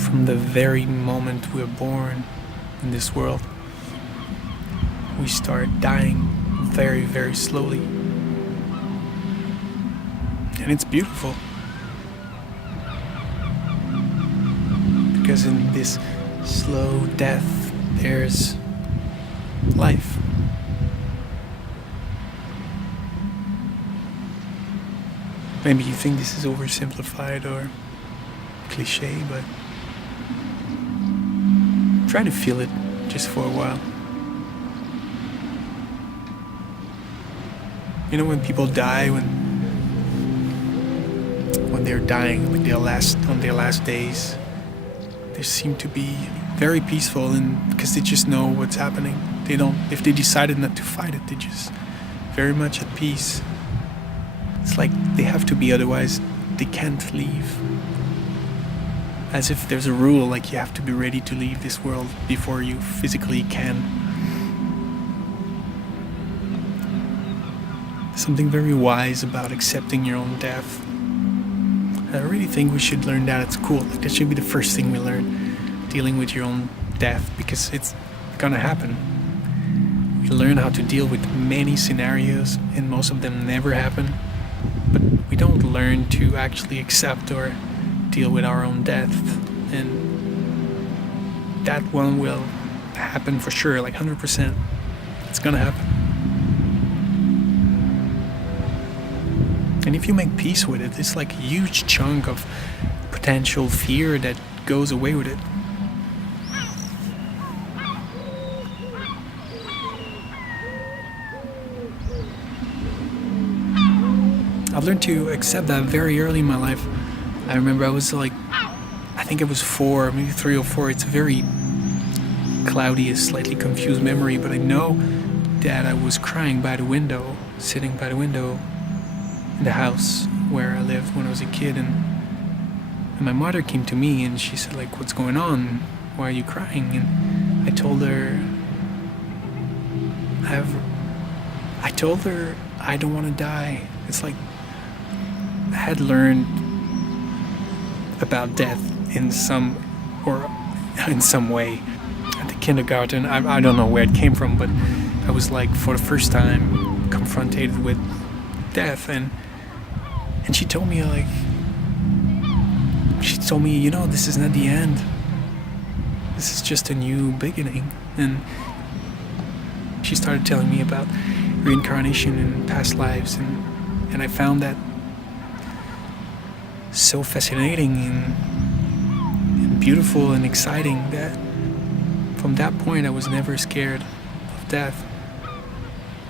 from the very moment we're born in this world, we start dying very, very slowly. And it's beautiful. Because in this slow death, there's life. Maybe you think this is oversimplified or cliche, but try to feel it just for a while. You know, when people die, when they're dying, like on their last days, they seem to be very peaceful, and because they just know what's happening. They don't. If they decided not to fight it, they're just very much at peace. It's like they have to be, otherwise they can't leave. As if there's a rule, like you have to be ready to leave this world before you physically can. Something very wise about accepting your own death. I really think we should learn that at school. Like, that should be the first thing we learn, dealing with your own death, because it's gonna happen. We learn how to deal with many scenarios, and most of them never happen. But we don't learn to actually accept or deal with our own death. And that one will happen for sure, like 100%. It's gonna happen. And if you make peace with it, it's like a huge chunk of potential fear that goes away with it. I've learned to accept that very early in my life. I remember I was like, I think it was 4, maybe 3 or 4. It's a very cloudy, a slightly confused memory, but I know that I was crying by the window, sitting by the window in the house where I lived when I was a kid, and my mother came to me and she said, like, what's going on? Why are you crying? And I told her I don't want to die. It's like I had learned about death in some way at the kindergarten. I don't know where it came from, but I was like, for the first time, confronted with death, and she told me, you know, this is not the end. This is just a new beginning. And she started telling me about reincarnation and past lives, and I found that so fascinating and beautiful and exciting that from that point I was never scared of death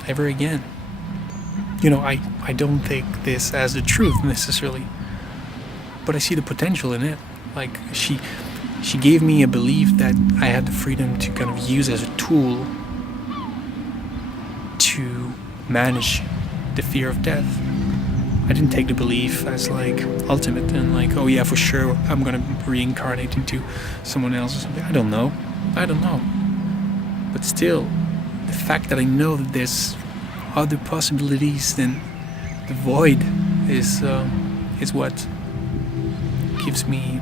ever again. You know, I don't take this as the truth necessarily, but I see the potential in it. Like, she gave me a belief that I had the freedom to kind of use as a tool to manage the fear of death. I didn't take the belief as like ultimate and like, oh yeah, for sure I'm gonna reincarnate into someone else or something. I don't know. But still, the fact that I know that there's other possibilities than the void is what gives me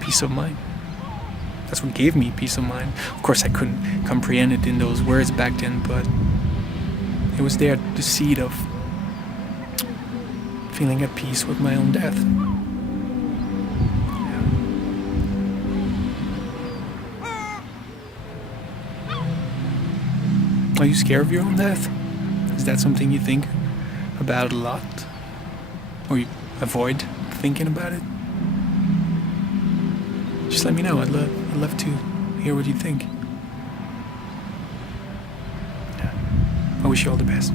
peace of mind. That's what gave me peace of mind. Of course, I couldn't comprehend it in those words back then, but it was there, the seed of feeling at peace with my own death. Yeah. Are you scared of your own death? Is that something you think about a lot? Or you avoid thinking about it? Just let me know. I'd love to hear what you think. Yeah. I wish you all the best.